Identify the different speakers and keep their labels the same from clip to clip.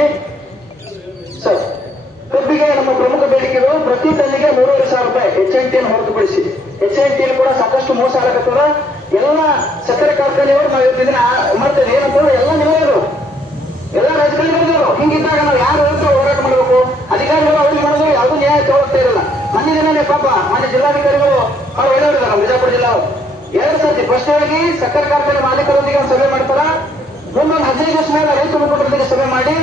Speaker 1: ಮಾತಾಡ್ತೀನಿ ಸರಿ. ಕಬ್ಬಿಗೆ ನಮ್ಮ ಪ್ರಮುಖ ಬೇಡಿಕೆಗಳು ಪ್ರತಿ ಟನ್ನಿಗೆ ಮೂರುವರೆ ಸಾವಿರ ರೂಪಾಯಿ ಎಚ್ ಎನ್ ಟಿಯನ್ನು ಹೊರತುಪಡಿಸಿ. ಎಚ್ ಎನ್ ಟಿ ಕೂಡ ಸಾಕಷ್ಟು ಮೋಸ ಆಗತ್ತದ ಎಲ್ಲ ಸಕ್ಕರೆ ಕಾರ್ಖಾನೆಯವರು ನಾವು ಇವತ್ತಿನ ಮಾಡ್ತೇವೆ. ಏನಂತಂದ್ರೆ ಎಲ್ಲ ನಿಲಯರು ಎಲ್ಲ ರಾಜಕಾರಣಿಗಳು ಹಿಂಗಿದ್ದಾಗ ನಾವು ಯಾರು ವಿರುದ್ಧ ಹೋರಾಟ ಮಾಡಬೇಕು? ಅಧಿಕಾರಿಗಳು ಅವ್ರಿಗೆ ಮಾಡಿದ್ರು ಯಾವುದೂ ನ್ಯಾಯ ತಗೊಳ್ತಾ ಇರಲ್ಲ. ಮೊನ್ನೆ ದಿನನೇ ಪಾಪ ಮೊನ್ನೆ ಜಿಲ್ಲಾಧಿಕಾರಿಗಳು ಅವ್ರು ಹೇಳಿದ್ರು ಬಿಜಾಪುರ ಜಿಲ್ಲಾ ಎರಡು ಸರ್ತಿ ಫಸ್ಟ್ ಆಗಿ ಸಕ್ಕರೆ ಕಾರ್ಖಾನೆ ಮಾಲೀಕರೊಂದಿಗೆ ಸಭೆ ಮಾಡ್ತಾರ? ಮುಂದೊಂದು ಹದಿನೈದು ದಿವಸ ಮೇಲೆ ರೈತ ಮುಖಂಡರೊಂದಿಗೆ ಸಭೆ ಮಾಡಿ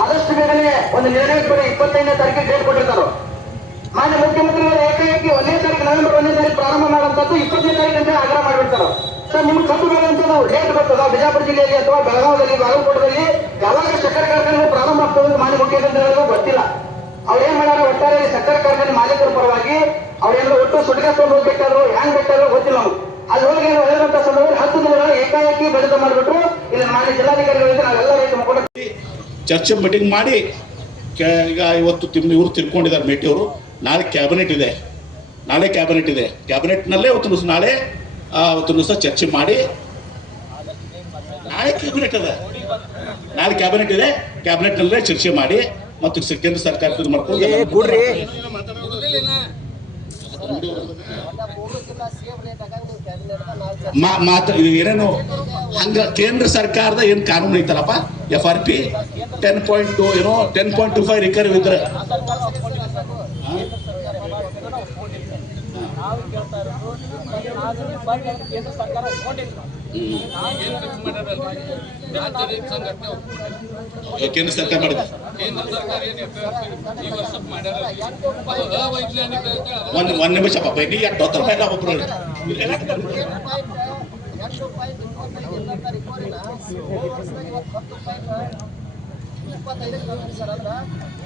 Speaker 1: ಆದಷ್ಟು ಬೇಗನೆ ಒಂದು ನಿರ್ಣಯ ಕೂಡ ಇಪ್ಪತ್ತೈದನೇ ತಾರೀಕು ಡೇಟ್ ಕೊಟ್ಟಿರ್ತಾರೆ? ಮಾನ್ಯ ಮುಖ್ಯಮಂತ್ರಿಗಳು ಏಕಾಏಕಿ ಒಂದನೇ ತಾರೀಕು ನವೆಂಬರ್ ಒಂದನೇ ತಾರೀಕು ಪ್ರಾರಂಭ ಮಾಡುವಂತದ್ದು ಇಪ್ಪತ್ತನೇ ತಾರೀಕು ಅಂತ ಆಗ್ರಹ ಮಾಡಿಬಿಡ್ತಾರೆ? ಸರ್, ನಿಮ್ಗೆ ಕಬ್ಬು ಬೆಳೆಯಂತ ನಾವು ಡೇಟ್ ಬರ್ತದ ಬಿಜಾಪುರ ಜಿಲ್ಲೆಯಲ್ಲಿ ಅಥವಾ ಬೆಳಗಾವದಲ್ಲಿ ಬಾಗಲಕೋಟದಲ್ಲಿ ಯಾವಾಗ ಸಕ್ಕರೆ ಕಾರ್ಖಾನೆಗಳು ಪ್ರಾರಂಭ ಆಗ್ತದೆ ಅಂತ ಮಾನ್ಯ ಮುಖ್ಯಮಂತ್ರಿಗಳಿಗೂ ಗೊತ್ತಿಲ್ಲ. ಅವ್ರು ಏನ್ ಮಾಡ್ಯಾರ ಒಟ್ಟಾರೆ ಸಕ್ಕರೆ ಕಾರ್ಖಾನೆ ಮಾಲೀಕರ ಪರವಾಗಿ ಅವರೆಲ್ಲ ಒಟ್ಟು ಸುಟ್ಕಾಸ್ಕೊಂಡು ಹೋಗ್ಬೇಕಾದ್ರು ಹ್ಯಾಂಗ್ ಬೇಕಾದ್ರು ಗೊತ್ತಿಲ್ಲ ನಮ್ಗೆ. ಅಲ್ಲಿ ಹೋಗಿ ಏನು ಹೇಳಿದಂತ ಸಂದರ್ಭದಲ್ಲಿ ಹತ್ತು ದಿನಗಳ ಏಕಾಏಕಿ ಬಡಿತ ಮಾಡಿಬಿಟ್ರು. ಇಲ್ಲಿ ಮಾನ್ಯ ಜಿಲ್ಲಾಧಿಕಾರಿಗಳಿಗೆ ನಾವೆಲ್ಲ ರೈತ ಮುಖಂಡ
Speaker 2: ಚರ್ಚೆ ಮೀಟಿಂಗ್ ಮಾಡಿ ಈಗ ಇವತ್ತು ತಿಮ್ ಇವರು ತಿಳ್ಕೊಂಡಿದ್ದಾರೆ ಮೇಟಿಯವರು ನಾಳೆ ಕ್ಯಾಬಿನೆಟ್ ಇದೆ. ನಾಳೆ ಕ್ಯಾಬಿನೆಟ್ ಇದೆ. ಕ್ಯಾಬಿನೆಟ್ನಲ್ಲೇ ಅವತ್ತು ದಿವಸ ನಾಳೆ ಅವತ್ತು ದಿವಸ ಚರ್ಚೆ ಮಾಡಿ. ನಾಳೆ ಕ್ಯಾಬಿನೆಟ್ ಅದ ನಾಳೆ ಕ್ಯಾಬಿನೆಟ್ ಇದೆ. ಕ್ಯಾಬಿನೆಟ್ನಲ್ಲೇ ಚರ್ಚೆ ಮಾಡಿ ಮತ್ತು ಕೇಂದ್ರ ಸರ್ಕಾರ ಇದು ಮಾಡ್ಕೊಂಡು ಮಾ- ಮಾತು ಏನೇನು ಹಂಗ ಕೇಂದ್ರ ಸರ್ಕಾರದ ಏನು ಕಾನೂನು ಐತಲ್ಲಪ್ಪ F R P ten point two ಏನೋ ten point two five recover ಇದ್ರೆ
Speaker 3: ಕೇಂದ್ರ ಸರ್ಕಾರ
Speaker 2: ಮಾಡಿದೆ. ಒಂದ್ ಒಂದ್ ನಿಮಿಷ ಪಾಪ ಇಡೀ ಎಷ್ಟು ಹೊತ್ತು ರೂಪಾಯಿ ಒಬ್ರು
Speaker 3: ಇಪ್ಪತ್ತೈದಕ್ಕೆ ಸರ್ ಅಂದ್ರೆ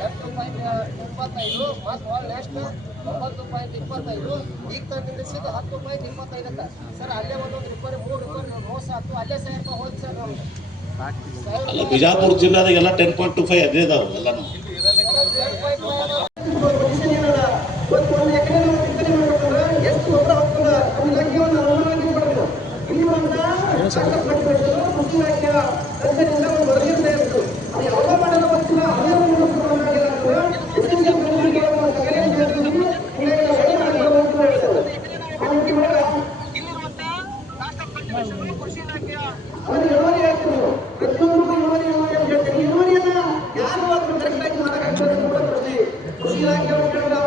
Speaker 3: ಎಂಟು ಪಾಯಿಂಟ್ ಇಪ್ಪತ್ತೈದು ಮತ್ತು ಒಂಬತ್ತು ಪಾಯಿಂಟ್ ಇಪ್ಪತ್ತೈದು ಈಗ ತಂದು ನಿಲ್ಲಿಸಿದ್ದು ಹತ್ತು ಪಾಯಿಂಟ್ ಇಪ್ಪತ್ತೈದಕ್ಕೆ. ಸರ್ ಅಲ್ಲೇ ಒಂದೊಂದು ರಿಪೋರಿ ಮೂರು ರಿಪೋರಿ ಮೋಸ ಆಯ್ತು. ಅಲ್ಲೇ ಸಾವಿರ ರೂಪಾಯಿ ಹೋಯ್ತು ಸರ್ ನಮ್ಗೆ ಸಾವಿರ
Speaker 2: ಅಲ್ಲ ಬಿಜಾಪುರ ಜಿಲ್ಲಾದಾಗ ಎಲ್ಲ ಟೆನ್ ಪಾಯಿಂಟ್ ಟು ಫೈವ್ ಅದೇ ಇದಾವೆ ಎಲ್ಲಾನು.
Speaker 1: ನಾವು ಮಾಡ್ಬೇಕಂದ್ರೆ ಎಷ್ಟು ಗೊಬ್ಬರ ಹೋಗ್ತದ ಒಂದು ಲಕ್ಷವನ್ನು ಅನುದಾನ ಕೊಡಬೇಕು ಇಲ್ಲಿ ಬಂದ ಸಾಕಷ್ಟು ಬೆಳೆಗಳು ಕೃಷಿ ಇಲಾಖೆಯ ರೈತರಿಂದ ಒಂದು ವರದಿ ತಯಾರಿಸಿತು ಅದು ಯಾವಾಗ ಮಾಡಲು ಗೊತ್ತಿಲ್ಲ ಅದೇ ಒಂದು ಮಾಡಿಲ್ಲ ಹೆಚ್ಚಿನ ಬೆಳೆಗಳಿಗೆ ಒಂದು ಸಗಣಿ ಬೆಳೆಗಳಿಗೆ ಹೀಗಾಗಿ ನಾವು ಸರಿ ಮಾಡಬೇಕು ಅಂತ ಹೇಳ್ತಾರೆ ಆ ಮುಖ್ಯಮಂತ್ರಿ ಅವ್ರು ಇಳುವರಿ ಹೇಳ್ತಿದ್ರು ಪ್ರತಿಯೊಂದು ಇಳುವರಿ ಇಳುವರಿ ಅಂತ ಹೇಳ್ತಾರೆ ಇಳುವರಿಯನ್ನ ಯಾರು ಅದನ್ನು ಕರೆಕ್ಟ್ ಆಗಿ ಮಾಡಕ್ಕಾಗ್ತದೆ ಅಂತ ಕೂಡ ಪ್ರಶ್ನೆ ಕೃಷಿ ಇಲಾಖೆ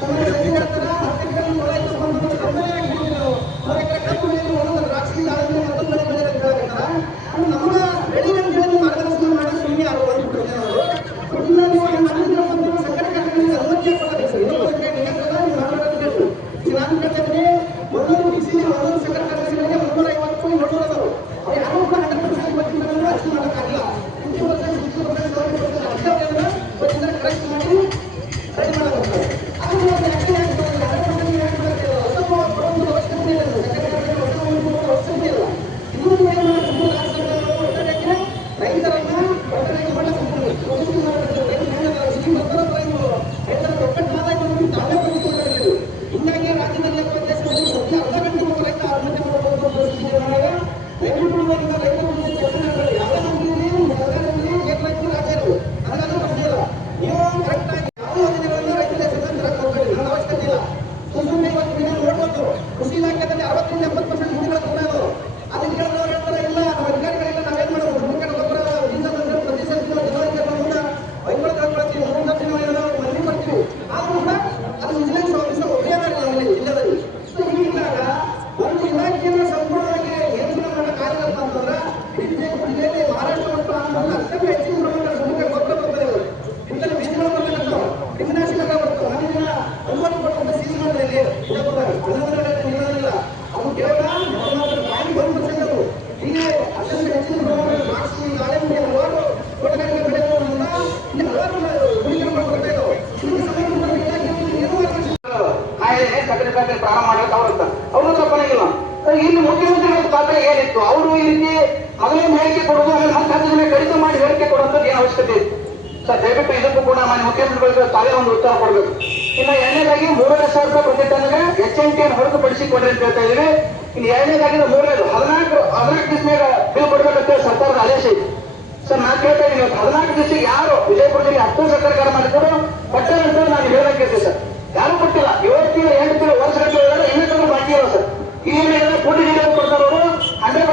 Speaker 1: এটা ಪಾತ್ರ ಏನಿತ್ತು? ಅವರು ಈ ರೀತಿ ಮೊದಲೇನು ಹೇಳಿಕೆ ಕೊಡುದು ಆಮೇಲೆ ಹತ್ತು ಹತ್ತು ದಿನ ಕಡಿತ ಮಾಡಿ ಹೇಳಿಕೆ ಕೊಡುವಂತದ್ದು ಏನು ಅವಶ್ಯಕತೆ ಇತ್ತು ಸರ್, ದಯವಿಟ್ಟು ಇದಕ್ಕೂ ಕೂಡ ಮಾನ್ಯ ಮುಖ್ಯಮಂತ್ರಿಗಳಿಗೆ ತಾವೇ ಒಂದು ಉತ್ತರ ಕೊಡಬೇಕು. ಇನ್ನು ಎರಡನೇದಾಗಿ ಮೂರನೇ ಸಾವಿರ ರೂಪಾಯಿ ಪ್ರತಿ ಟನ್ಗೆ ಎಚ್ ಎನ್ ಟಿ ಅನ್ನು ಹೊರತುಪಡಿಸಿ ಕೊಡ್ರಿ ಅಂತ ಹೇಳ್ತಾ ಇದ್ದೀವಿ. ಇನ್ನು ಎರಡನೇದಾಗಿ ಮೂರನೇದು, ಹದಿನಾಲ್ಕು ಹದಿನಾಲ್ಕು ದಿವಸ ಬಿಲ್ ಕೊಡ್ಬೇಕಂತ ಸರ್ಕಾರದ ಆದೇಶ ಇದೆ. ಸರ್, ನಾನು ಕೇಳ್ತಾ ಇದ್ದೀನಿ ಹದಿನಾಲ್ಕು ದಿವಸ ಯಾರು ವಿಜಯಪುರ ಜಿಲ್ಲೆ ಹತ್ತು ಸರ್ಕಾರ ಮಾಡಿದ್ರು? ಕೊಟ್ಟರಂತ ನಾನು ಹೇಳಕ್ಕೆ ಸರ್. ಯಾರು ಕೊಟ್ಟಿಲ್ಲ. ಇವತ್ತಿನ ಎಂಟು ತಿಂಗಳು ವರ್ಷ ಕಟ್ಟಿದ್ರೆ ಇನ್ನೂ ಬಾಕಿ ಇಲ್ಲ ಸರ್. ಈ ಕೂಡಿಗೆ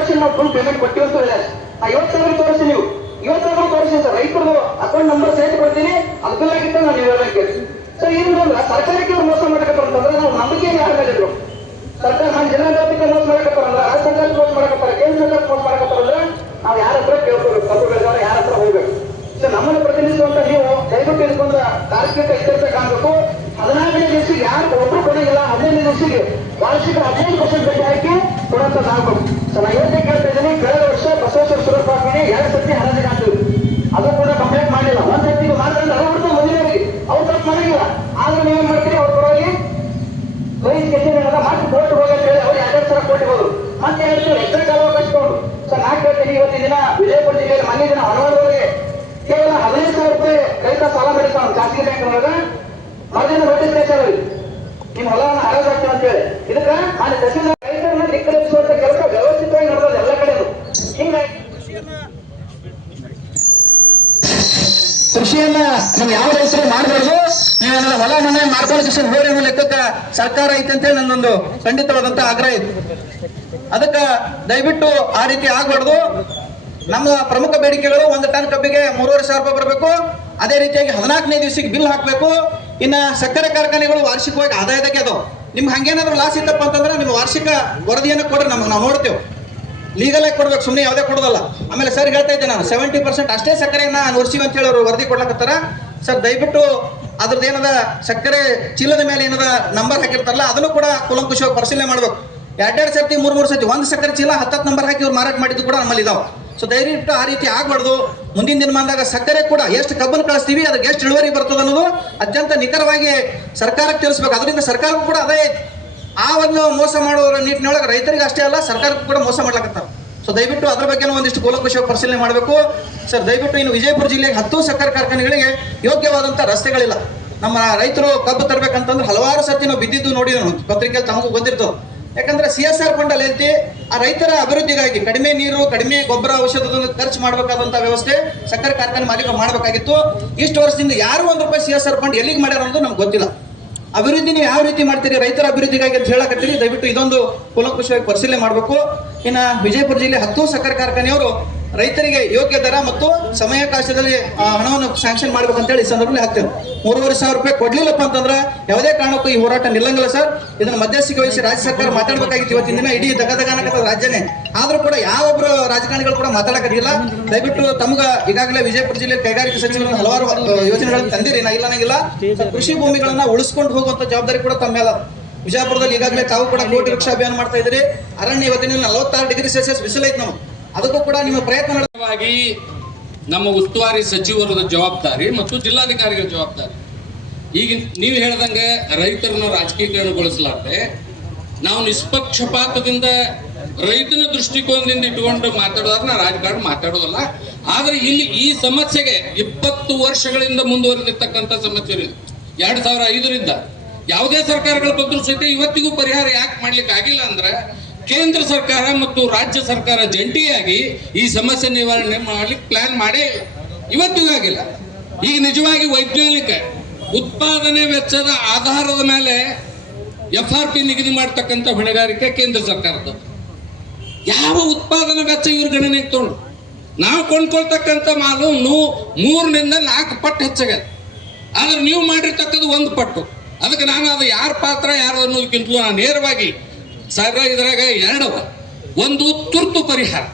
Speaker 1: ಪರ್ಸೆಂಟ್ ನಾವು ಫುಲ್ ಪೇಮೆಂಟ್ ಕೊಟ್ಟಿವಿ ಅಂತ ಹೇಳಿದ್ದಾರೆ ನಾ ಇವತ್ತು ಸಾವಿರ ತೋರಿಸಿ ನೀವು. ಇವತ್ತು ಸಾವಿರ ತೋರಿಸಿ ಸರ್ ರೈತರದು ಅಕೌಂಟ್ ನಂಬರ್ ಸಹಿತ ಕೊಡ್ತೀನಿ. ಅದು ಬಿಲ್ ಆಗಿತ್ತು ನಾನು ಹೇಳಕ್ಕೆ ಸರ್ ಏನಂದ್ರೆ ಸರ್ಕಾರಕ್ಕೆ ಅವ್ರು ಮೋಸ ಮಾಡಕತ್ತಾರ ಅಂತಂದ್ರೆ ನಾವು ನಂಬಿಕೆ ಯಾರು ಸರ್ಕಾರ ನಾನು ಜನಾಧಿಪತಿ ಮೋಸ ಮಾಡಕತ್ತಾರ ಅಂದ್ರೆ ಆ ಸರ್ಕಾರ ಮೋಸ ಮಾಡಕತ್ತಾರ ಕೇಂದ್ರ ಸರ್ಕಾರ ಮೋಸ ಮಾಡಕತ್ತಾರಲ್ಲ ನಾವು ಯಾರ ಹತ್ರ ಕೇಳ್ಕೊಬೇಕು? ಕಬ್ಬು ಬೆಳೆದವ್ರು ಯಾರ ಹತ್ರ ಹೋಗ್ಬೇಕು? ಸೊ ನಮ್ಮನ್ನು ಪ್ರತಿನಿಧಿಸುವಂತ ನೀವು ದಯವಿಟ್ಟು ಇಟ್ಕೊಂಡ ಕಾರ್ಯಕ್ರಮ ಎಚ್ಚರಿಸಬೇಕಾಗಬೇಕು ಹದಿನಾಲ್ಕನೇ ದಿವಸಿಗೆ ಯಾರು ಒಬ್ರು ಕೊಡೋದಿಲ್ಲ ಹದಿನೈದನೇ ದಿವಸಿಗೆ ವಾರ್ಷಿಕ ಹದಿನೈದು ಪರ್ಸೆಂಟ್ ಬಡ್ಡಿ ಹಾಕಿ ಆಗ್ಬೇಕು. ಸೊ ನಾನು ಇವತ್ತೇ ಕೇಳ್ತಾ ಇದ್ದೀನಿ. ಕಳೆದ ವರ್ಷ ಬಸವೇಶ್ವರ ಸುರಸ್ವಾಮಿಗೆ ಎರಡು ಸತಿ ಹರಾಜಿಗೆ ಹಾಕಿದ್ರು ಅದು ಕೂಡ ಕಂಪ್ಲೇಂಟ್ ಮಾಡಿಲ್ಲ. ಒಂದ್ ಸತಿ ಮಾಡಿದ್ರೆ ಅದು ಬಿಡ್ತು ತಪ್ಪು ಮಾಡಂಗಿಲ್ಲ ಆದ್ರೆ ನೀವೇನ್ ಮಾಡ್ತೀರಿ? ಅವ್ರ ಪರವಾಗಿ ವೈಸ್ ಕೆಸಿನ ಮತ್ತೆ ಕೋರ್ಟ್ ಹೋಗಿ ಅಂತ ಹೇಳಿ ಅವ್ರು ಎರಡೆರಡು ಸಲ ಕೋರ್ಟ್ ಹೋದ್ರು. ಮತ್ತೆ ಹೇಳ್ತೀವಿ ಎಕ್ಸ್ಟ್ರಾ ಕಾಲಾವಕಾಶ ಕೊಡು. ಸರ್ ನಾ ಕೇಳ್ತೀನಿ ಇವತ್ತಿನ ದಿನ ವಿಜಯಪುರ ಜಿಲ್ಲೆಯಲ್ಲಿ ಮನೆ ದಿನ ಹಲವಾರುವರೆಗೆ ಕೇವಲ ಹದಿನೈದು ಸಾವಿರ ರೂಪಾಯಿ ರೈತ ಸಾಲ ಮಾಡಿರ್ತಾನೆ ಖಾಸಗಿ ಬ್ಯಾಂಕ್ ಒಳಗ. ಮರುದಿನ ಬಡ್ಡಿ ನಿಮ್ ಹೊಲವನ್ನ ಹರಾಜ್ ಹಾಕ್ತೀವಿ ಅಂತ ಹೇಳಿ. ಇದಕ್ಕ ನಾನು ತಹಸೀಲ್ದಾರ್ ರೈತರನ್ನ ದಿಕ್ಕರಿಸುವಂತ ಕೆಲಸ ವ್ಯವಸ್ಥಿತವಾಗಿ ನಡೆದದ ಎಲ್ಲ ಕಡೆದು ಹಿಂಗಾಗಿ ಕೃಷಿಯನ್ನ ನೀವು ಯಾವ ರೈತರು ಮಾಡಬಾರ್ದು? ಹೊಲ ಮನೆ ಮಾಡ್ಕೊಳ್ಳೋಕೆ ಹೋರಿ ಅನ್ನೋ ಲೆಕ್ಕಕ್ಕ ಸರ್ಕಾರ ಐತೆ ಅಂತೇಳಿ ನನ್ನೊಂದು ಖಂಡಿತವಾದಂತ ಆಗ್ರಹ ಇದೆ. ಅದಕ್ಕ ದಯವಿಟ್ಟು ಆ ರೀತಿ ಆಗ್ಬಾರ್ದು. ನಮ್ಮ ಪ್ರಮುಖ ಬೇಡಿಕೆಗಳು ಒಂದು ಟನ್ ಕಬ್ಬಿಗೆ ಮೂರುವರೆ ಸಾವಿರ ರೂಪಾಯಿ ಬರಬೇಕು. ಅದೇ ರೀತಿಯಾಗಿ ಹದಿನಾಲ್ಕನೇ ದಿವಸಕ್ಕೆ ಬಿಲ್ ಹಾಕಬೇಕು. ಇನ್ನ ಸಕ್ಕರೆ ಕಾರ್ಖಾನೆಗಳು ವಾರ್ಷಿಕವಾಗಿ ಆದಾಯದಕ್ಕೆ ಅದು ನಿಮ್ಗೆ ಹಂಗೇನಾದ್ರೂ ಲಾಸ್ ಇತ್ತಪ್ಪ ಅಂತಂದ್ರೆ ನಿಮ್ಮ ವಾರ್ಷಿಕ ವರದಿಯನ್ನು ಕೊಡ್ರಿ, ನಮ್ಗೆ ನಾವು ನೋಡ್ತೇವೆ. ಲೀಗಲ್ ಆಗಿ ಕೊಡ್ಬೇಕು ಸುಮ್ಮನೆ ಯಾವುದೇ ಕೊಡೋದಲ್ಲ. ಆಮೇಲೆ ಸರ್ ಹೇಳ್ತಾ ಇದ್ದೆ ನಾನು ಸೆವೆಂಟಿ ಪರ್ಸೆಂಟ್ ಅಷ್ಟೇ ಸಕ್ಕರೆಯನ್ನ ನುರ್ಸಿವಿ ಅಂತ ಹೇಳಿ ಅವರು ವರದಿ ಕೊಡ್ಲಕತ್ತಾರ. ಸರ್ ದಯವಿಟ್ಟು ಅದ್ರದ್ದು ಏನದ, ಸಕ್ಕರೆ ಚೀಲದ ಮೇಲೆ ಏನದ ನಂಬರ್ ಹಾಕಿರ್ತಾರಲ್ಲ, ಅದನ್ನು ಕೂಡ ಕುಲಂಕುಷವಾಗಿ ಪರಿಶೀಲನೆ ಮಾಡ್ಬೇಕು. ಎರಡೆರಡು ಸರ್ತಿ, ಮೂರು ಮೂರು ಸರ್ತಿ ಒಂದು ಸಕ್ಕರೆ ಚೀಲ, ಹತ್ತತ್ತು ನಂಬರ್ ಹಾಕಿ ಅವ್ರು ಮಾರಾಟ ಮಾಡಿದ್ದು ಕೂಡ ನಮ್ಮಲ್ಲಿ ಇದಾವೆ. ಸೊ ದಯವಿಟ್ಟು ಆ ರೀತಿ ಆಗ್ಬಾರ್ದು. ಮುಂದಿನ ದಿನಮಾನದಾಗ ಸಕ್ಕರೆ ಕೂಡ ಎಷ್ಟು ಕಬ್ಬನ್ನು ಕಳಿಸ್ತೀವಿ, ಅದಕ್ಕೆ ಎಷ್ಟು ಇಳುವರಿ ಬರ್ತದೆ ಅನ್ನೋದು ಅತ್ಯಂತ ನಿಖರವಾಗಿ ಸರ್ಕಾರಕ್ಕೆ ತಿಳಿಸ್ಬೇಕು. ಅದರಿಂದ ಸರ್ಕಾರಕ್ಕೂ ಕೂಡ ಅದೇ ಆ ಒಂದು ಮೋಸ ಮಾಡುವ ನಿಟ್ಟಿನೊಳಗೆ ರೈತರಿಗೆ ಅಷ್ಟೇ ಅಲ್ಲ, ಸರ್ಕಾರಕ್ಕೂ ಕೂಡ ಮೋಸ ಮಾಡ್ಲಕತ್ತಾರ. ಸೊ ದಯವಿಟ್ಟು ಅದ್ರ ಬಗ್ಗೆ ಒಂದಿಷ್ಟು ಕೂಲಂಕುಷವಾಗಿ ಪರಿಶೀಲನೆ ಮಾಡಬೇಕು. ಸರ್ ದಯವಿಟ್ಟು ಇನ್ನು ವಿಜಯಪುರ ಜಿಲ್ಲೆಗೆ ಹತ್ತು ಸಕ್ಕರೆ ಕಾರ್ಖಾನೆಗಳಿಗೆ ಯೋಗ್ಯವಾದಂಥ ರಸ್ತೆಗಳಿಲ್ಲ. ನಮ್ಮ ರೈತರು ಕಬ್ಬು ತರಬೇಕಂತಂದ್ರೆ ಹಲವಾರು ಸರ್ತಿ ನಾವು ಬಿದ್ದಿದ್ದು ನೋಡಿ ಪತ್ರಿಕೆಯಲ್ಲಿ ತಮಗೂ ಗೊತ್ತಿರ್ತವೆ. ಯಾಕಂದ್ರೆ ಸಿ ಎಸ್ ಆರ್ ಫಂಡಲ್ಲಿ ಹೇಳ್ತಿ, ಆ ರೈತರ ಅಭಿವೃದ್ಧಿಗಾಗಿ ಕಡಿಮೆ ನೀರು, ಕಡಿಮೆ ಗೊಬ್ಬರ ಔಷಧದ ಖರ್ಚು ಮಾಡಬೇಕಾದಂಥ ವ್ಯವಸ್ಥೆ ಸಕ್ಕರೆ ಕಾರ್ಖಾನೆ ಮಾಲೀಕರು ಮಾಡಬೇಕಾಗಿತ್ತು. ಇಷ್ಟು ವರ್ಷದಿಂದ ಯಾರು ಒಂದು ರೂಪಾಯಿ ಸಿ ಎಸ್ ಆರ್ ಫಂಡ್ ಎಲ್ಲಿಗೆ ಮಾಡ್ಯಾರ ಅನ್ನೋದು ನಮ್ಗೆ ಗೊತ್ತಿಲ್ಲ. ಅಭಿವೃದ್ಧಿ ಯಾವ ರೀತಿ ಮಾಡ್ತೀರಿ, ರೈತರ ಅಭಿವೃದ್ಧಿಗಾಗಿ ಅಂತ ಹೇಳಕತ್ತೀರಿ, ದಯವಿಟ್ಟು ಇದೊಂದು ಕುಲಂಕುಶವಾಗಿ ಪರಿಶೀಲನೆ ಮಾಡಬೇಕು. ಇನ್ನು ವಿಜಯಪುರ ಜಿಲ್ಲೆ ಹತ್ತು ಸಕ್ಕರೆ ಕಾರ್ಖಾನೆಯವರು ರೈತರಿಗೆ ಯೋಗ್ಯ ದರ ಮತ್ತು ಸಮಯಕಾಶದಲ್ಲಿ ಹಣವನ್ನು ಸ್ಯಾಂಕ್ಷನ್ ಮಾಡ್ಬೇಕಂತೇಳಿ ಈ ಸಂದರ್ಭದಲ್ಲಿ ಹಾಕ್ತೇವೆ. ಮೂರುವರೆ ಸಾವಿರ ರೂಪಾಯಿ ಕೊಡ್ಲಿಲ್ಲಪ್ಪ ಅಂತಂದ್ರೆ ಯಾವುದೇ ಕಾರಣಕ್ಕೂ ಈ ಹೋರಾಟ ನಿಲ್ಲಂಗಿಲ್ಲ ಸರ್. ಇದನ್ನು ಮಧ್ಯಸ್ಥಿಕೆ ವಹಿಸಿ ರಾಜ್ಯ ಸರ್ಕಾರ ಮಾತಾಡಬೇಕಾಗಿತ್ತು ಇವತ್ತಿನ ದಿನ. ಇಡೀ ದಗದಗಾನಕದ ರಾಜ್ಯನೇ. ಆದರೂ ಕೂಡ ಯಾವೊಬ್ಬರು ರಾಜಕಾರಣಿಗಳು ಕೂಡ ಮಾತಾಡಕತ್ತಿಲ್ಲ ದಯವಿಟ್ಟು ತಮ್ಗ ಈಗಾಗಲೇ ವಿಜಯಪುರ ಜಿಲ್ಲೆ ಕೈಗಾರಿಕಾ ಸಚಿವರು ಹಲವಾರು ಯೋಜನೆಗಳನ್ನು ತಂದಿರಿ. ನಾ ಇಲ್ಲ ನಂಗಿಲ್ಲ ಕೃಷಿ ಭೂಮಿಗಳನ್ನ ಉಳಿಸ್ಕೊಂಡು ಹೋಗುವಂತ ಜವಾಬ್ದಾರಿ ಕೂಡ ತಮ್ಮ ಮೇಲೆ. ವಿಜಯಪುರದಲ್ಲಿ ಈಗಾಗಲೇ ತಾವು ಕೂಡ ಕೋಟಿ ವೃಕ್ಷ ಅಭಿಯಾನ ಮಾಡ್ತಾ ಇದ್ದೀರಿ. ಅರಣ್ಯ ಇವತ್ತಿನ ನಲವತ್ತಾರು ಡಿಗ್ರಿ ಸೆಲ್ಸಿಯಸ್ ಬಿಸಿಲೈತೆ ನಾವು ಅದಕ್ಕೂ ಕೂಡ ನಿಮ್ಮ ಪ್ರಯತ್ನ
Speaker 4: ನಮ್ಮ ಉಸ್ತುವಾರಿ ಸಚಿವರದ ಜವಾಬ್ದಾರಿ ಮತ್ತು ಜಿಲ್ಲಾಧಿಕಾರಿಗಳ ಜವಾಬ್ದಾರಿ. ಈಗ ನೀವು ಹೇಳ್ದಂಗೆ ರೈತರನ್ನ ರಾಜಕೀಕರಣಗೊಳಿಸಲಾರ್ದೆ ನಾವು ನಿಷ್ಪಕ್ಷಪಾತದಿಂದ ರೈತನ ದೃಷ್ಟಿಕೋನದಿಂದ ಇಟ್ಕೊಂಡು ಮಾತಾಡೋದಾದ್ರೆ ನಾ ರಾಜಕಾರಣ ಮಾತಾಡೋದಲ್ಲ. ಆದ್ರೆ ಇಲ್ಲಿ ಈ ಸಮಸ್ಯೆಗೆ ಇಪ್ಪತ್ತು ವರ್ಷಗಳಿಂದ ಮುಂದುವರೆದಿರ್ತಕ್ಕಂಥ ಸಮಸ್ಯೆ ಎರಡ್ ಸಾವಿರ ಐದರಿಂದ ಯಾವುದೇ ಸರ್ಕಾರಗಳು ಬಂದರೂ ಸಹಿತ ಇವತ್ತಿಗೂ ಪರಿಹಾರ ಯಾಕೆ ಮಾಡ್ಲಿಕ್ಕೆ ಆಗಿಲ್ಲ ಅಂದ್ರೆ ಕೇಂದ್ರ ಸರ್ಕಾರ ಮತ್ತು ರಾಜ್ಯ ಸರ್ಕಾರ ಜಂಟಿಯಾಗಿ ಈ ಸಮಸ್ಯೆ ನಿವಾರಣೆ ಮಾಡ್ಲಿಕ್ಕೆ ಪ್ಲಾನ್ ಮಾಡೇ ಇಲ್ಲ ಇವತ್ತಿಗೂ ಆಗಿಲ್ಲ. ಈಗ ನಿಜವಾಗಿ ವೈಜ್ಞಾನಿಕ ಉತ್ಪಾದನೆ ವೆಚ್ಚದ ಆಧಾರದ ಮೇಲೆ ಎಫ್ ಆರ್ ಪಿ ನಿಗದಿ ಮಾಡ್ತಕ್ಕಂಥ ಹೊಣೆಗಾರಿಕೆ ಕೇಂದ್ರ ಸರ್ಕಾರದ. ಯಾವ ಉತ್ಪಾದನಾ ವೆಚ್ಚ ಇವ್ರ ಗಣನೆಗೆ ತಗೊಂಡು? ನಾವು ಕೊಂಡ್ಕೊಳ್ತಕ್ಕಂಥ ಮಾಲು ನೂ ಮೂರರಿಂದ ನಾಲ್ಕು ಪಟ್ಟು ಹೆಚ್ಚಾಗ್ಯದ. ಆದ್ರೆ ನೀವು ಮಾಡಿರ್ತಕ್ಕದ್ದು ಒಂದು ಪಟ್ಟು. ಅದಕ್ಕೆ ನಾನು ಅದು ಯಾರ ಪಾತ್ರ, ಯಾರು ಅನ್ನೋದಕ್ಕಿಂತಲೂ ನಾನು ನೇರವಾಗಿ ಸಾಹೇಬ್ರ, ಇದ್ರಾಗ ಎರಡವ. ಒಂದು ತುರ್ತು ಪರಿಹಾರ,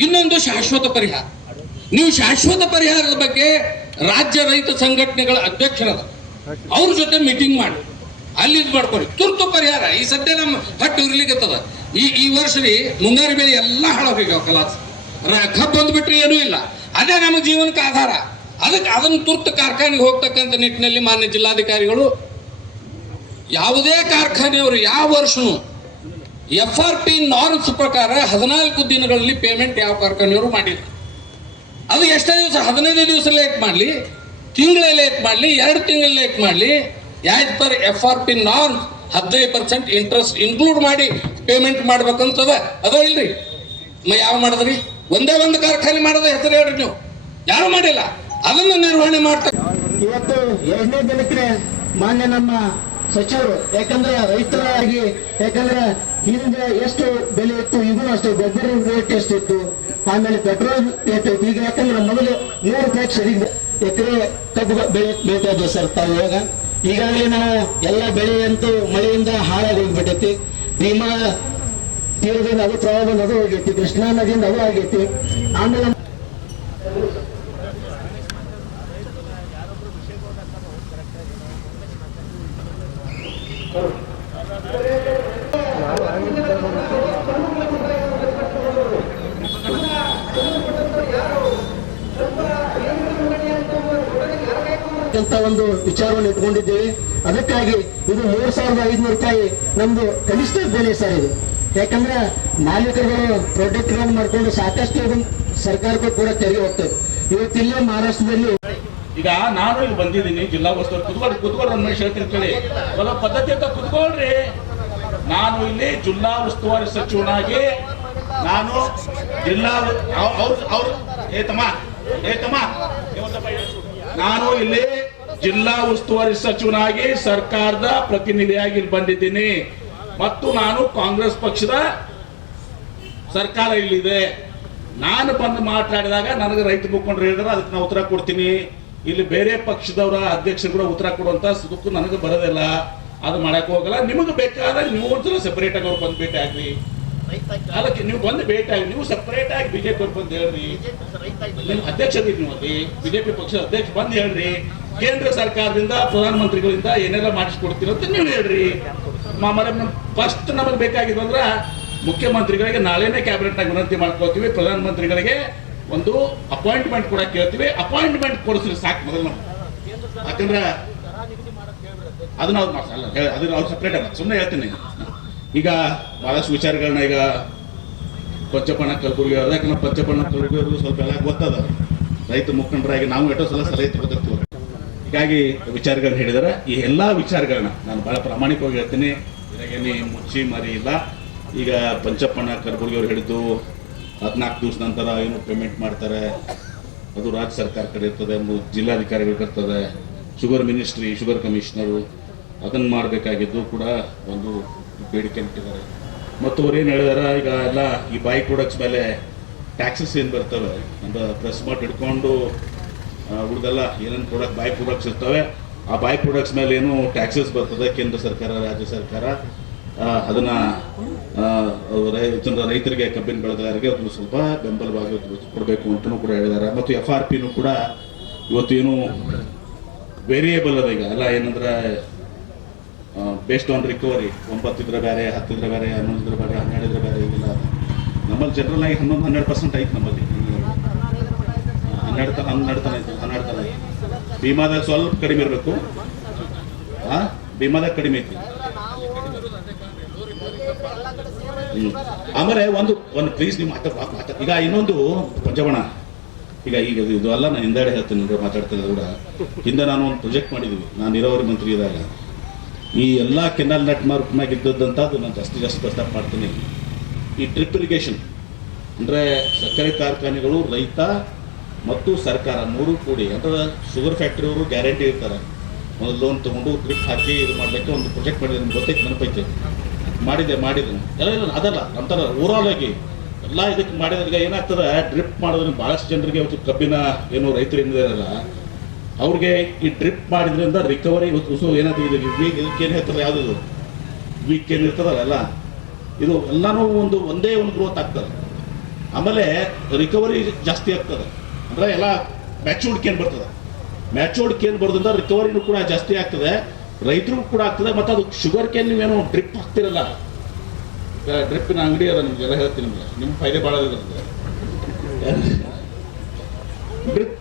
Speaker 4: ಇನ್ನೊಂದು ಶಾಶ್ವತ ಪರಿಹಾರ. ನೀವು ಶಾಶ್ವತ ಪರಿಹಾರದ ಬಗ್ಗೆ ರಾಜ್ಯ ರೈತ ಸಂಘಟನೆಗಳ ಅಧ್ಯಕ್ಷರದ ಅವ್ರ ಜೊತೆ ಮೀಟಿಂಗ್ ಮಾಡಿ. ಅಲ್ಲಿ ಇದು ಮಾಡ್ಕೊಡಿ ತುರ್ತು ಪರಿಹಾರ. ಈ ಸದ್ಯ ನಮ್ಮ ಹಟ್ಟು ಇರ್ಲಿಕ್ಕತ್ತದ. ಈ ಈ ವರ್ಷ ರೀ ಮುಂಗಾರು ಬೆಳೆ ಎಲ್ಲ ಹಾಳಾಗೋಗ್ಯಾವ ಕಲಾಸ್. ಕಬ್ಬು ಬಂದ್ಬಿಟ್ರೆ ಏನೂ ಇಲ್ಲ. ಅದೇ ನಮ್ಮ ಜೀವನಕ್ಕೆ ಆಧಾರ. ಅದಕ್ಕೆ ಅದನ್ನು ತುರ್ತು ಕಾರ್ಖಾನೆಗೆ ಹೋಗ್ತಕ್ಕಂಥ ನಿಟ್ಟಿನಲ್ಲಿ ಮಾನ್ಯ ಜಿಲ್ಲಾಧಿಕಾರಿಗಳು ಯಾವುದೇ ಕಾರ್ಖಾನೆಯವರು ಯಾವ ವರ್ಷನೂ ಎಫ್ ಆರ್ ಪಿ ನಾರ್ಮ್ಸ್ ಪ್ರಕಾರ ಹದಿನಾಲ್ಕು ದಿನಗಳಲ್ಲಿ ಪೇಮೆಂಟ್ ಯಾವ ಕಾರ್ಖಾನೆಯವರು ಮಾಡಿದ್ರು ಅದು ಎಷ್ಟೇ ದಿವಸ, ಹದಿನೈದು ದಿವಸ ಲೇಟ್ ಮಾಡಲಿ, ತಿಂಗಳ ಲೇಟ್ ಮಾಡಲಿ, ಎರಡು ತಿಂಗಳ ಲೇಟ್ ಮಾಡಲಿ as per F R P norms ಹದಿನೈದು ಪರ್ಸೆಂಟ್ ಇಂಟ್ರೆಸ್ಟ್ ಇನ್ಕ್ಲೂಡ್ ಮಾಡಿ ಪೇಮೆಂಟ್ ಮಾಡ್ಬೇಕಂತದ, ಅದ ಇಲ್ರಿ. ಯಾವ ಮಾಡಿದ್ರಿ? ಒಂದೇ ಒಂದು ಕಾರ್ಖಾನೆ ಮಾಡೋದ ಹೆಸರು ಹೇಳ್ರಿ ನೀವು. ಯಾರು ಮಾಡಿಲ್ಲ? ಅದನ್ನು ನಿರ್ವಹಣೆ ಮಾಡ್ತಾರೆ
Speaker 1: ಇವತ್ತು ಎರಡನೇ ದಿನಕ್ಕೆ ಮಾನ್ಯ ನಮ್ಮ ಸಚಿವರು, ಯಾಕಂದ್ರೆ ರೈತರಾಗಿ, ಯಾಕಂದ್ರೆ ಹಿಂದೆ ಎಷ್ಟು ಬೆಲೆ ಇತ್ತು ಈಗೂ ಅಷ್ಟೇ, ಗೊಬ್ಬರ ರೇಟ್ ಎಷ್ಟಿತ್ತು ಆಮೇಲೆ ಪೆಟ್ರೋಲ್ ರೇಟ್ ಇತ್ತು ಈಗ ಯಾಕಂದ್ರೆ ಮೊದಲು ನೂರು ರೂಪಾಯಿ ಸರಿಗೆ ಎಕರೆ ಕಬ್ಬು ಬೆಳೆ ಬೆಳೀತಾ ಸರ್, ತಾವು ಇವಾಗ. ಈಗಾಗಲೇ ನಾವು ಎಲ್ಲ ಬೆಳೆ ಅಂತೂ ಮಳೆಯಿಂದ ಹಾಳಾಗಿ ಹೋಗ್ಬಿಟ್ಟೈತಿ. ಭೀಮಾ ತೀರದಿಂದ ಅದು ಪ್ರವಾಹ ಅದು ಹೋಗೈತಿ ಕೃಷ್ಣಾ ನದಿಯಿಂದ ಅದು ಆಗೈತಿ. ಆಮೇಲೆ ಅಂತ ಒಂದು ವಿಚಾರವನ್ನು ಇಟ್ಕೊಂಡಿದ್ದೇವೆ. ಅದಕ್ಕಾಗಿ ಇದು ಮೂರು ಸಾವಿರದ ಐದುನೂರು ರೂಪಾಯಿ ನಮ್ದು ಕನಿಷ್ಠ ಬೆಲೆ ಸರ್ ಇದು. ಯಾಕಂದ್ರೆ ಮಾಲೀಕರುಗಳು ಪ್ರಾಡಕ್ಟ್ಗಳನ್ನು ಮಾಡ್ಕೊಂಡು ಸಾಕಷ್ಟು ಸರ್ಕಾರಕ್ಕೂ ಕೂಡ ತೆರಿಗೆ ಹೋಗ್ತದೆ. ಇವತ್ತಿಲ್ಲೇ ಮಹಾರಾಷ್ಟ್ರದಲ್ಲಿ
Speaker 2: ಈಗ ನಾನು ಇಲ್ಲಿ ಬಂದಿದ್ದೀನಿ, ಜಿಲ್ಲಾ ಉಸ್ತುವಾರಿ ಕುತ್ಕೊಳ್ಳಿ ಕುತ್ಕೊಳ್ಳಿ ಮನುಷ್ಯ ಹೇಳ್ತಿರ್ತೇಳಿ ಇವಾಗ ಪದ್ಧತಿ ಅಂತ ಕುತ್ಕೊಳ್ರಿ. ನಾನು ಇಲ್ಲಿ ಜಿಲ್ಲಾ ಉಸ್ತುವಾರಿ ಸಚಿವನಾಗಿ ನಾನು ಜಿಲ್ಲಾ ಅವ್ರ ಅವ್ರ ಏತಮ್ಮ ತಮ್ಮ. ನಾನು ಇಲ್ಲಿ ಜಿಲ್ಲಾ ಉಸ್ತುವಾರಿ ಸಚಿವನಾಗಿ ಸರ್ಕಾರದ ಪ್ರತಿನಿಧಿಯಾಗಿ ಬಂದಿದ್ದೀನಿ. ಮತ್ತು ನಾನು ಕಾಂಗ್ರೆಸ್ ಪಕ್ಷದ ಸರ್ಕಾರ ಇಲ್ಲಿದೆ. ನಾನು ಬಂದು ಮಾತಾಡಿದಾಗ ನನಗೆ ರೈತ ಮುಖಂಡರು ಹೇಳಿದ್ರೆ, ಅದಕ್ಕೆ ನಾನು ಉತ್ತರ ಕೊಡ್ತೀನಿ. ಇಲ್ಲಿ ಬೇರೆ ಪಕ್ಷದವರ ಅಧ್ಯಕ್ಷರು ಕೂಡ ಉತ್ತರ ಕೊಡುವಂತ ಸುದಕ್ಕೂ ನನಗೆ ಬರೋದಿಲ್ಲ. ಅದು ಮಾಡಕ್ಕೆ ಹೋಗಲ್ಲ. ನಿಮಗೆ ಬೇಕಾದ್ರೆ ನೀವು ಒಂದ್ಸಲ ಸೆಪರೇಟ್ ಆಗಿ ಅವ್ರು ಬಂದು ಭೇಟಿ ಆಗ್ಲಿ. ಅದಕ್ಕೆ ನೀವು ಬಂದು ಭೇಟಿಯಾಗಿ ನೀವು ಸಪ್ರೇಟ್ ಆಗಿ ಬಿಜೆಪಿ ಅವ್ರು ಬಂದು ಹೇಳ್ರಿ. ನೀವು ಅಧ್ಯಕ್ಷರಿಗೆ ನೀವು ಅಲ್ಲಿ ಬಿಜೆಪಿ ಪಕ್ಷದ ಅಧ್ಯಕ್ಷ ಬಂದು ಹೇಳ್ರಿ. ಕೇಂದ್ರ ಸರ್ಕಾರದಿಂದ ಪ್ರಧಾನಮಂತ್ರಿಗಳಿಂದ ಏನೆಲ್ಲ ಮಾಡಿಸ್ಕೊಡ್ತೀರೋ ಅಂತ ನೀವು ಹೇಳ್ರಿ. ಮಾಮರ ಫಸ್ಟ್ ನಮಗೆ ಬೇಕಾಗಿದ್ದು ಅಂದ್ರೆ ಮುಖ್ಯಮಂತ್ರಿಗಳಿಗೆ ನಾಳೆನೇ ಕ್ಯಾಬಿನೆಟ್ನಾಗ ವಿನಂತಿ ಮಾಡ್ಕೋತೀವಿ ಪ್ರಧಾನಮಂತ್ರಿಗಳಿಗೆ ಒಂದು ಅಪಾಯಿಂಟ್ಮೆಂಟ್ ಕೂಡ ಕೇಳ್ತೀವಿ. ಅಪಾಯಿಂಟ್ಮೆಂಟ್ ಕೊಡಿಸ್ರಿ ಸಾಕು ಮೊದಲು ನಾವು ಯಾಕಂದ್ರೆ ಅದನ್ನ ಅವ್ರು ಮಾಡ್ಸಲ್ಲ. ಅದನ್ನ ಅವ್ರು ಸಪ್ರೇಟ್ ಅಲ್ಲ ಸುಮ್ಮನೆ ಹೇಳ್ತೀನಿ. ಈಗ ಬಹಳಷ್ಟು ವಿಚಾರಗಳನ್ನ ಈಗ ಪಂಚಪಣ ಕಲಬುರಗಿ ಅವ್ರ, ಯಾಕಂದ್ರೆ ಪಂಚಪಣ್ಣ ಕಲ್ಬುರ್ಗಿ ಸ್ವಲ್ಪ ಎಲ್ಲ ಗೊತ್ತದ. ರೈತ ಮುಖಂಡರಾಗಿ ನಾವು ಎಷ್ಟೋ ಸಲ ಸಲಹೆ ತಗೋತಿರ್ತೀವಿ ಹೀಗಾಗಿ ವಿಚಾರಗಳನ್ನ ಹೇಳಿದರೆ. ಈ ಎಲ್ಲಾ ವಿಚಾರಗಳನ್ನ ನಾನು ಬಹಳ ಪ್ರಾಮಾಣಿಕವಾಗಿ ಹೇಳ್ತೀನಿ. ಇದಾಗೇನಿ ಮುಚ್ಚಿ ಮರಿ ಇಲ್ಲ. ಈಗ ಪಂಚಪ್ಪಣ್ಣ ಕಲ್ಬುರ್ಗಿ ಅವ್ರು ಹೇಳಿದ್ದು ಹದಿನಾಲ್ಕು ದಿವಸ ನಂತರ ಏನು ಪೇಮೆಂಟ್ ಮಾಡ್ತಾರೆ. ಅದು ರಾಜ್ಯ ಸರ್ಕಾರ ಕಡೆ ಇರ್ತದೆ ಜಿಲ್ಲಾಧಿಕಾರಿಗಳು ಇರ್ತದೆ ಶುಗರ್ ಮಿನಿಸ್ಟ್ರಿ ಶುಗರ್ ಕಮಿಷನರು ಅದನ್ನು ಮಾಡಬೇಕಾಗಿದ್ದು ಕೂಡ ಒಂದು ಬೇಡಿಕೆ ಇಟ್ಟಿದ್ದಾರೆ ಮತ್ತು ಅವ್ರು ಏನು ಹೇಳಿದಾರೆ ಈಗ ಎಲ್ಲ ಈ ಬೈ ಪ್ರಾಡಕ್ಟ್ಸ್ ಮೇಲೆ ಟ್ಯಾಕ್ಸಸ್ ಏನು ಬರ್ತವೆ ಅಂದ್ರೆ ಪ್ರೆಸ್ ಮಾಟ್ ಹಿಡ್ಕೊಂಡು ಉಳಿದೆಲ್ಲ ಏನೇನು ಪ್ರಾಡಕ್ಟ್ ಬೈ ಪ್ರಾಡಕ್ಟ್ಸ್ ಇರ್ತವೆ ಆ ಬೈ ಪ್ರಾಡಕ್ಟ್ಸ್ ಮೇಲೆ ಏನು ಟ್ಯಾಕ್ಸಸ್ ಬರ್ತದೆ ಕೇಂದ್ರ ಸರ್ಕಾರ ರಾಜ್ಯ ಸರ್ಕಾರ ಅದನ್ನು ಅದನ್ನ ಆ, ರೈ- ಇದನ್ನ ರೈತರಿಗೆ ಕಬ್ಬಿನ ಬೆಳೆಗಾರರಿಗೆ ಅದನ್ನು ಸ್ವಲ್ಪ ಬೆಂಬಲವಾಗಿ ಕೊಡಬೇಕು ಅಂತಲೂ ಕೂಡ ಹೇಳಿದ್ದಾರೆ. ಮತ್ತು ಎಫ್ ಆರ್ ಪಿನೂ ಕೂಡ ಇವತ್ತು ಏನು ವೇರಿಯೇಬಲ್ ಅದ ಈಗ. ಎಲ್ಲ ಏನಂದ್ರೆ ಬೇಸ್ಡ್ ಆನ್ ರಿಕವರಿ ಒಂಬತ್ತಿದ್ರೆ ಬೇರೆ ಹತ್ತಿದ್ರೆ ಬೇರೆ ಹನ್ನೊಂದಿದ್ರೆ ಬೇರೆ ಹನ್ನೆರಡಿದ್ರೆ ಬೇರೆ ಇಲ್ಲ ನಮ್ಮಲ್ಲಿ ಜನರಲ್ ಆಗಿ ಹನ್ನೊಂದು, ಹನ್ನೆರಡು ಪರ್ಸೆಂಟ್ ಐತೆ ನಮ್ಮಲ್ಲಿ. ಹನ್ನೆರಡು ತನ ಹನ್ನೆರಡು ತನ ಐತೆ ಹನ್ನೆರಡು ತನ ಐತೆ ಭೀಮಾದಾಗ ಸ್ವಲ್ಪ ಕಡಿಮೆ ಇರಬೇಕು. ಹಾ ಭೀಮಾದಾಗ ಕಡಿಮೆ ಐತಿ. ಆಮೇಲೆ ಒಂದು ಒಂದು ಪ್ಲೀಸ್ ನೀವು ಮಾತಾ ಈಗ ಇನ್ನೊಂದು ಪಂಚವಣ ಈಗ ಈಗ ಇದು- ಅಲ್ಲ ನಾನು ಹಿಂದಾಡೆ ಹೇಳ್ತೀನಿ ಮಾತಾಡ್ತಾ ಕೂಡ. ಹಿಂದೆ ನಾನು ಒಂದು ಪ್ರೊಜೆಕ್ಟ್ ಮಾಡಿದ್ವಿ. ನಾನು ನೀರಾವರಿ ಮಂತ್ರಿ ಇದ್ದಾಗ. ಈ ಎಲ್ಲ ಕೆನಾಲ್ ನೆಟ್ ಮಾರ್ಕ್ ಮ್ಯಾಗ ಇದ್ದದ್ದಂಥದ್ದು ನಾನು ಜಾಸ್ತಿ ಜಾಸ್ತಿ ಪ್ರಸ್ತಾಪ ಮಾಡ್ತೀನಿ. ಈ ಡ್ರಿಪ್ ಇರಿಗೇಷನ್ ಅಂದರೆ ಸಕ್ಕರೆ ಕಾರ್ಖಾನೆಗಳು, ರೈತ ಮತ್ತು ಸರ್ಕಾರ ಮೂರು ಕೂಡಿ, ಅಂದ್ರೆ ಶುಗರ್ ಫ್ಯಾಕ್ಟ್ರಿ ಅವರು ಗ್ಯಾರಂಟಿ ಇರ್ತಾರೆ. ಒಂದು ಲೋನ್ ತೊಗೊಂಡು ಡ್ರಿಪ್ ಹಾಕಿ ಇದು ಮಾಡ್ಲಿಕ್ಕೆ ಒಂದು ಪ್ರೊಜೆಕ್ಟ್ ಮಾಡಿದ್ರೆ ನಿಮ್ಗೆ ಗೊತ್ತೈತೆ, ನೆನಪೈತೆ. ಮಾಡಿದೆ ಮಾಡಿದ್ದೀನಿ ಎಲ್ಲ ಅದಲ್ಲ ಅಂತಾರ ಓವರಾಲ್ ಆಗಿ ಎಲ್ಲ ಇದಕ್ಕೆ ಮಾಡಿದ್ರೆ ಏನಾಗ್ತದೆ ಡ್ರಿಪ್ ಮಾಡೋದ್ರಿಂದ ಭಾಳಷ್ಟು ಜನರಿಗೆ ಇವತ್ತು ಕಬ್ಬಿನ ಏನು ರೈತರು ಏನಿದಾರಲ್ಲ ಅವ್ರಿಗೆ ಈ ಡ್ರಿಪ್ ಮಾಡಿದ್ರಿಂದ ರಿಕವರಿ ವೀಕ್ ಇದಕ್ಕೆ ಏನು ಹೇಳ್ತಾರೆ ಯಾವುದು ವೀಕ್ ಏನು ಇರ್ತದಲ್ಲ, ಎಲ್ಲ. ಇದು ಎಲ್ಲಾನು ಒಂದು ಒಂದೇ ಒಂದು ಗ್ರೋತ್ ಆಗ್ತದೆ. ಆಮೇಲೆ ರಿಕವರಿ ಜಾಸ್ತಿ ಆಗ್ತದೆ. ಅಂದ್ರೆ ಎಲ್ಲ ಮ್ಯಾಚೂರ್ಡ್ ಕೇನ್ ಬರ್ತದೆ? ಮ್ಯಾಚೂರ್ಡ್ ಕೇನ್ ಬರೋದ್ರಿಂದ ರಿಕವರಿನೂ ಕೂಡ ಜಾಸ್ತಿ ಆಗ್ತದೆ. ರೈತರು ಕೂಡ ಆಗ್ತದೆ, ಮತ್ತು ಅದು ಶುಗರ್ ಕೇನ್ ನೀವೇನು ಡ್ರಿಪ್ ಹಾಕ್ತಿರಲ್ಲ. ಡ್ರಿಪ್ಪಿನ ಅಂಗಡಿ ಅದ ನಿಮ್ಗೆಲ್ಲ ಹೇಳ್ತೀನಿ ನಿಮ್ಗೆ. ನಿಮ್ಮ ಫೈದೆ ಭಾಳ ಇದೆ ಡ್ರಿಪ್